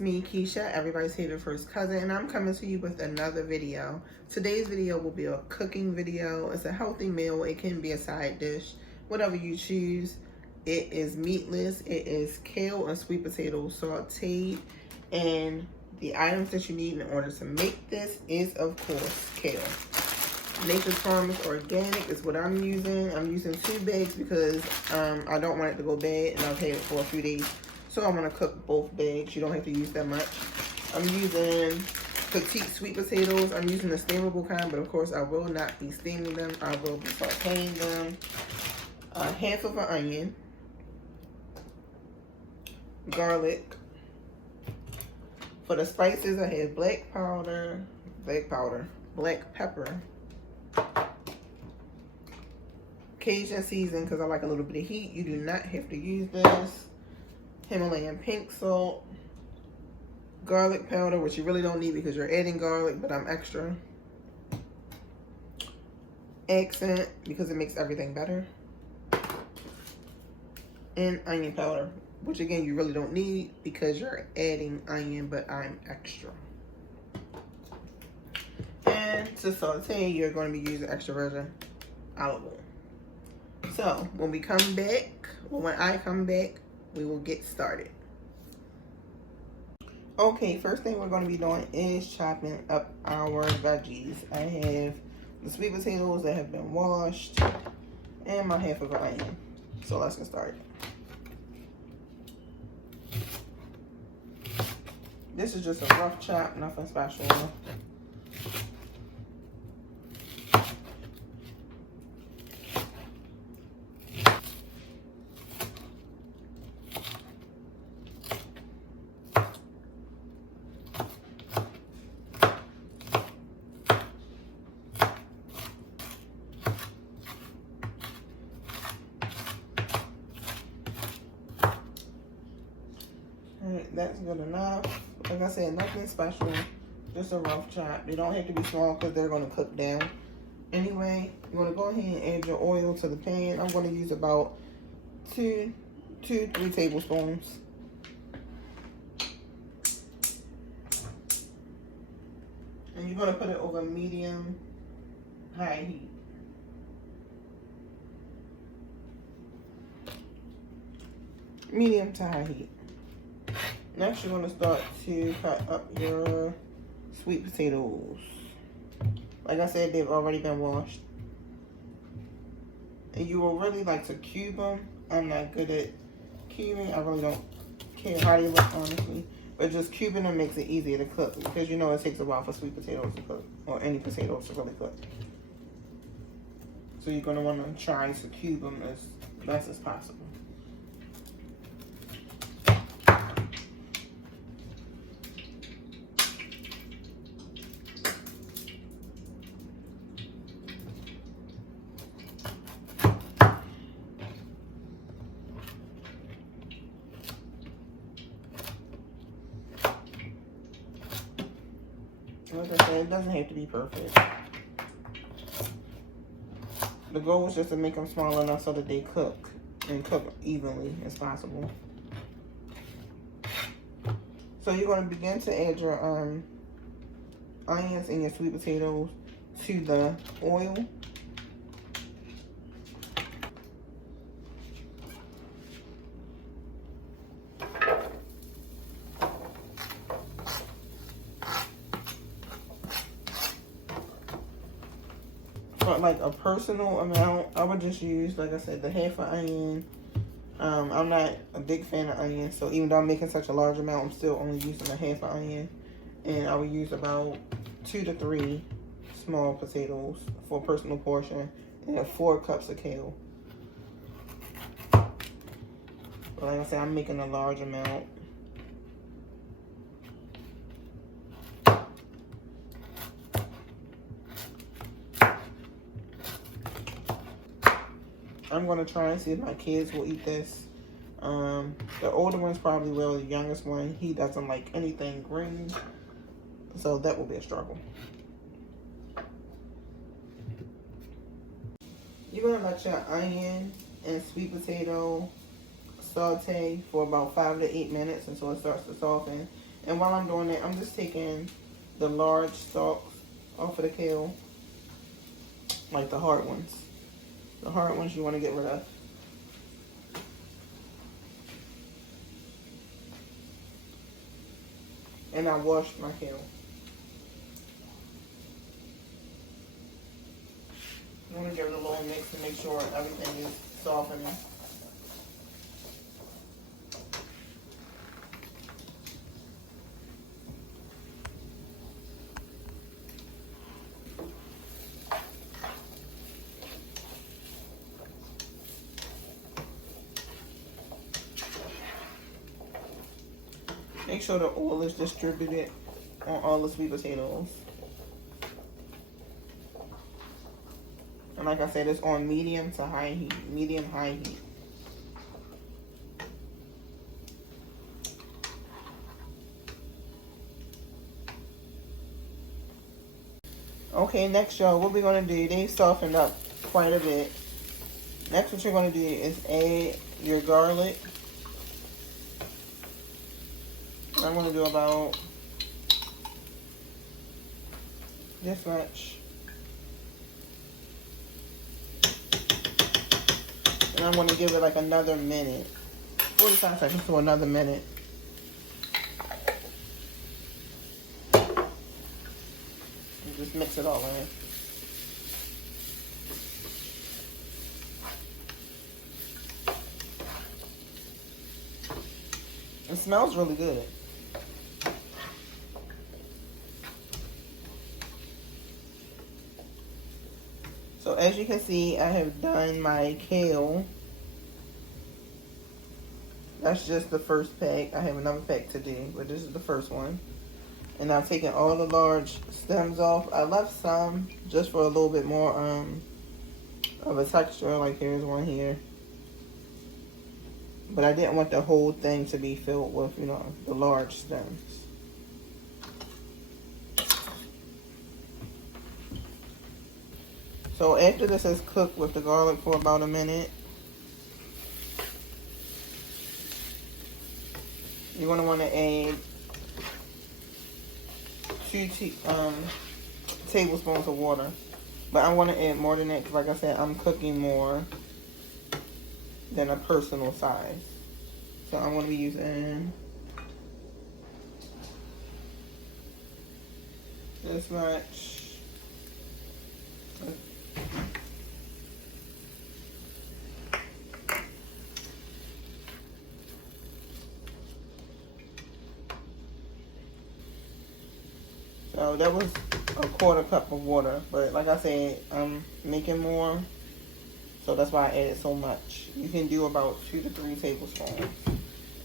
it's me, Keisha, everybody's favorite first cousin, and I'm coming to you with another video. Today's video will be a cooking video. It's a healthy meal. It can be a side dish, whatever you choose. It is meatless. It is kale and sweet potato sauteed, and the items that you need in order to make this is, of course, kale. Nature's Farmers Organic is what I'm using. I'm using 2 bags because I don't want it to go bad, and I've had it for a few days. So I'm going to cook both bags. You don't have to use that much. I'm using petite sweet potatoes. I'm using the steamable kind, but of course I will not be steaming them. I will be sauteing them. Half of an onion. Garlic. For the spices, I have black pepper. Cajun season because I like a little bit of heat. You do not have to use this. Himalayan pink salt, garlic powder, which you really don't need because you're adding garlic, but I'm extra. Accent because it makes everything better. And onion powder, which again you really don't need because you're adding onion, but I'm extra. And to saute, you're going to be using extra virgin olive oil. So when we come back, when I come back, we will get started. Okay, first thing we're going to be doing is chopping up our veggies. I have the sweet potatoes that have been washed and my half of an onion. So let's get started. This is just a rough chop, nothing special. That's good enough. Like I said, nothing special, just a rough chop. They don't have to be small because they're going to cook down. Anyway, you're going to go ahead and add your oil to the pan. I'm going to use about 3 tablespoons. And you're going to put it over medium-high heat. Medium to high heat. Next, you're going to start to cut up your sweet potatoes. Like I said, they've already been washed. And you will really like to cube them. I'm not good at cubing. I really don't care how they look, honestly. But just cubing them makes it easier to cook because you know it takes a while for sweet potatoes to cook, or any potatoes to really cook. So you're going to want to try to cube them as best as possible. Like I said, it doesn't have to be perfect. The goal is just to make them small enough so that they cook and cook evenly as possible. So you're going to begin to add your onions and your sweet potatoes to the oil. Like a personal amount, I would just use, like I said, the half an onion. I'm not a big fan of onions, so even though I'm making such a large amount, I'm still only using a half an onion. And I would use about 2 to 3 small potatoes for a personal portion, and 4 cups of kale. But like I said, I'm making a large amount. I'm going to try and see if my kids will eat this. The older ones probably will. The youngest one, he doesn't like anything green. So that will be a struggle. You're going to let your onion and sweet potato saute for about 5 to 8 minutes until it starts to soften. And while I'm doing it, I'm just taking the large stalks off of the kale, like the hard ones. The hard ones you want to get rid of. And I washed my kale. You want to give it a little mix to make sure everything is softening. Make sure the oil is distributed on all the sweet potatoes. And like I said, it's on medium to high heat, medium-high heat. Okay, next, y'all, what we're going to do, they softened up quite a bit. Next, what you're going to do is add your garlic. I'm going to do about this much. And I'm going to give it like another minute. 45 seconds to another minute. And just mix it all in. It smells really good. So as you can see, I have done my kale. That's just the first pack. I have another pack to do, but this is the first one. And I've taken all the large stems off. I left some just for a little bit more of a texture. Like here's one here. But I didn't want the whole thing to be filled with, you know, the large stems. So after this is cooked with the garlic for about a minute, you're going to want to add 2 tablespoons of water. But I want to add more than that because, like I said, I'm cooking more than a personal size. So I'm going to be using this much. So that was a quarter cup of water, but like I said, I'm making more, so that's why I added so much. You can do about 2 to 3 tablespoons.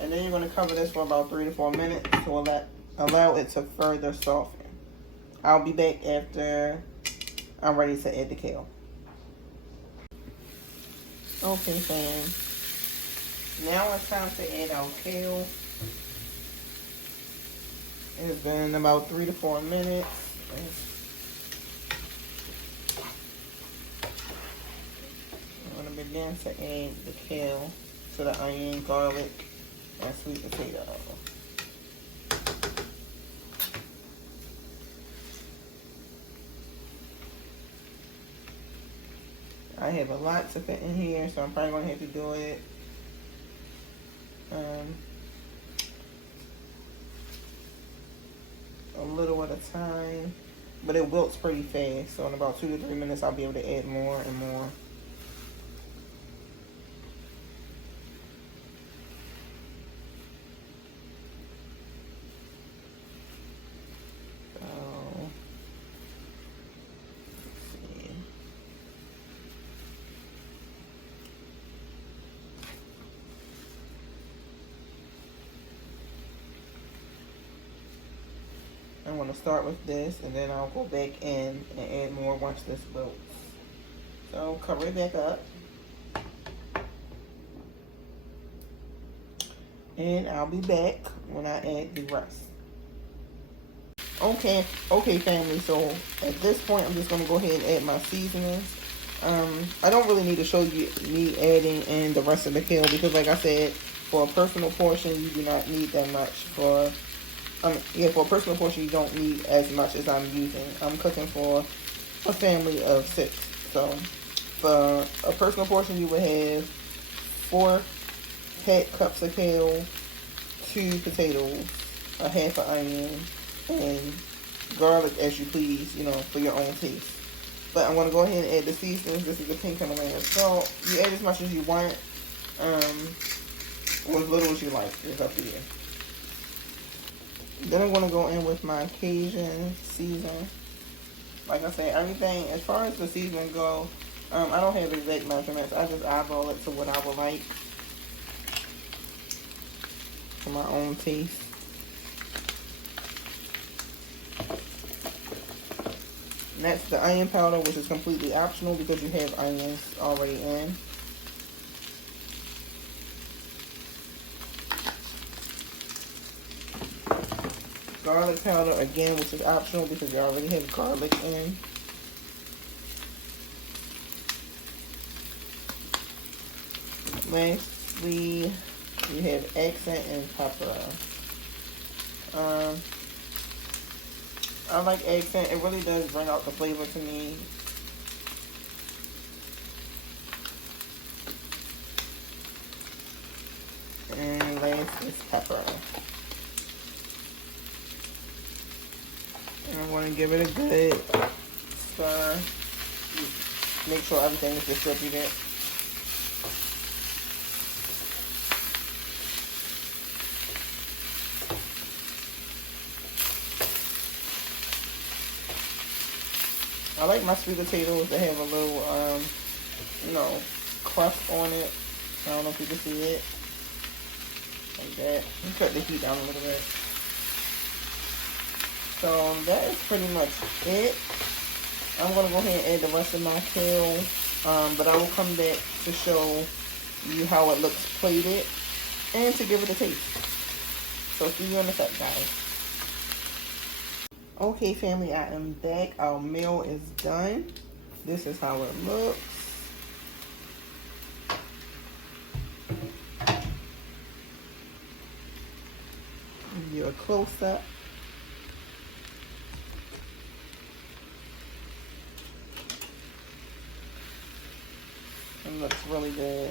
And then you're going to cover this for about 3 to 4 minutes to allow it to further soften. I'll be back after I'm ready to add the kale. Okay, fam. Now it's time to add our kale. It's been about 3 to 4 minutes. I'm going to begin to add the kale to the onion, garlic, and sweet potato. I have a lot to fit in here, so I'm probably going to have to do it a little at a time, but it wilts pretty fast, so in about 2 to 3 minutes I'll be able to add more and more. I'm going to start with this, and then I'll go back in and add more once this wilts. So cover it back up. And I'll be back when I add the rest. Okay, family, so at this point I'm just going to go ahead and add my seasonings. I don't really need to show you me adding in the rest of the kale because, like I said, for a personal portion you do not need that much for Yeah, for a personal portion, you don't need as much as I'm using. I'm cooking for a family of 6. So for a personal portion, you would have 4 head cups of kale, 2 potatoes, a half an onion, and garlic as you please, you know, for your own taste. But I'm going to go ahead and add the seasonings. This is the pink Himalayan salt. You add as much as you want, or as little as you like. It's up to you. Then I'm going to go in with my Cajun season. Like I said, everything, as far as the seasoning go, I don't have exact measurements. I just eyeball it to what I would like for my own taste. Next, the onion powder, which is completely optional because you have onions already in. Garlic powder, again, which is optional because you already have garlic in. Lastly, you have accent and pepper. I like accent. It really does bring out the flavor to me. And last is pepper. And I'm going to give it a good stir. Make sure everything is distributed. I like my sweet potatoes to have a little, you know, crust on it. I don't know if you can see it. Like that. You cut the heat down a little bit. So that is pretty much it. I'm going to go ahead and add the rest of my kale. But I will come back to show you how it looks plated and to give it a taste. So see you in a sec, guys. Okay, family, I am back. Our meal is done. This is how it looks. Give you a close-up. It looks really good.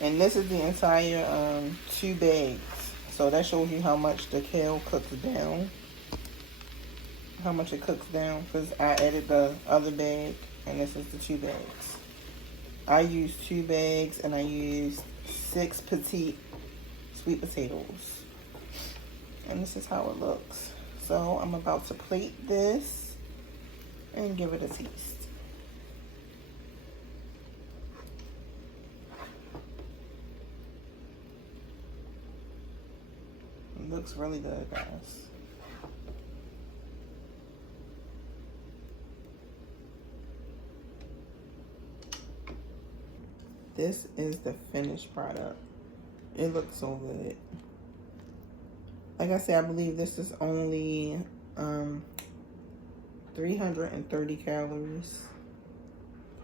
And this is the entire 2 bags. So that shows you how much the kale cooks down. How much it cooks down, because I added the other bag and this is the 2 bags. I used 2 bags and I used 6 petite sweet potatoes. And this is how it looks. So I'm about to plate this and give it a taste. It looks really good, guys. This is the finished product. It looks so good. Like I said, I believe this is only 330 calories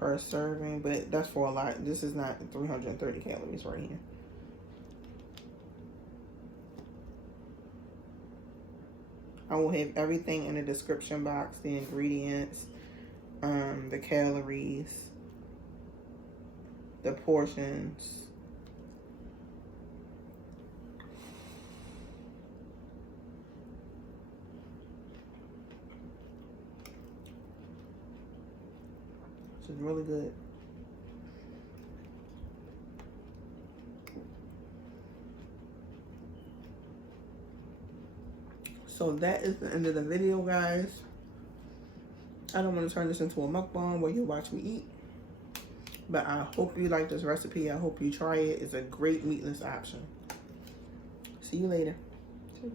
per serving, but that's for a lot. This is not 330 calories right here. I will have everything in the description box, the ingredients, the calories, the portions. This is really good. So that is the end of the video, guys. I don't want to turn this into a mukbang where you watch me eat. But I hope you like this recipe. I hope you try it. It's a great meatless option. See you later. Cheers.